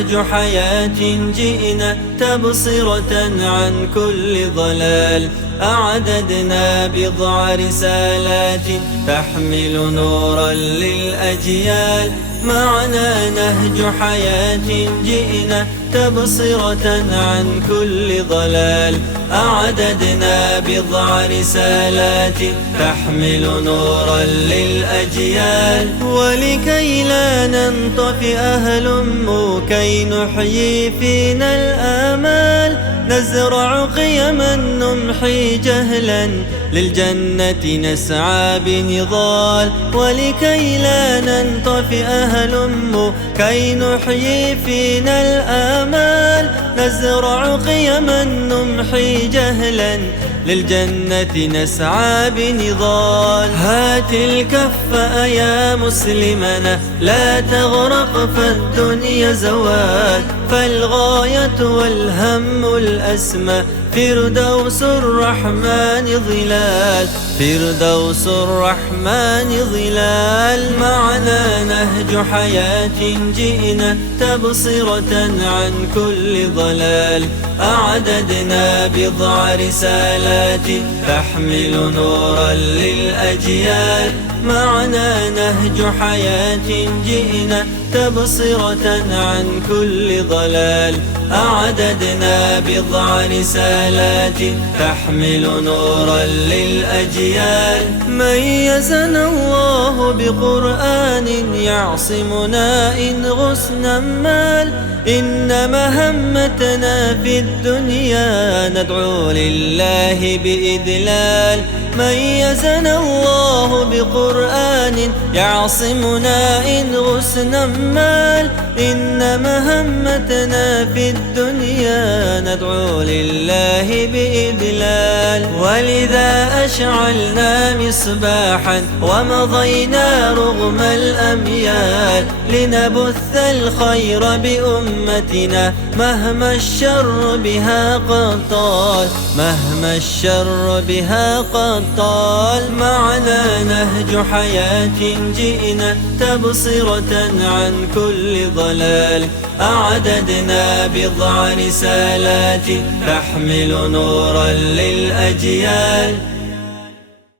نهج حياة جئنا تبصرة عن كل ضلال. أعددنا بضع رسالات تحمل نورا للأجيال. معنا نهج حياة جئنا تبصرة عن كل ضلال. أعددنا بضع رسالات تحمل نورا للأجيال. ولكي لا ننطفئ هلم كي نحيي فينا الآمال. نزرع قيما نمحي جهلا للجنة نسعى بنضال. ولكي لا ننطفئ هلم كي نحيي فينا الآمال. نزرع قيما نمحي جهلا للجنة نسعى بنضال. هات الكف يا مسلمنا لا تغرق فالدنيا زوال. فالغاية والهم الأسمى فردوس الرحمن ظلال. فردوس الرحمن ظلال. معنا نهج حياة جئنا تبصرة عن كل ضلال. أعددنا بضع رسالات تحمل نورا للأجيال. معنا نهج حياة جئنا تبصرة عن كل ضلال. أعددنا بضع رسالات تحمل نورا للأجيال. ميزنا الله بقرآن يعصمنا إن غصنا مال. إن مهمتنا في الدنيا ندعو لله بإدلال. ميزنا الله بقرآن يعصمنا إن غصنا مال. إن مهمتنا في الدنيا ندعو لله بإدلال. ولذا أشعلنا مصباحا ومضينا رغم الأميال. لنبث الخير بأمتنا مهما الشر بها قد طال. مهما الشر بها قد طال. معنا نهج حياة جئنا تبصرة عن كل ضلال. أعددنا بضع رسالات تحمل نورا للأجيال.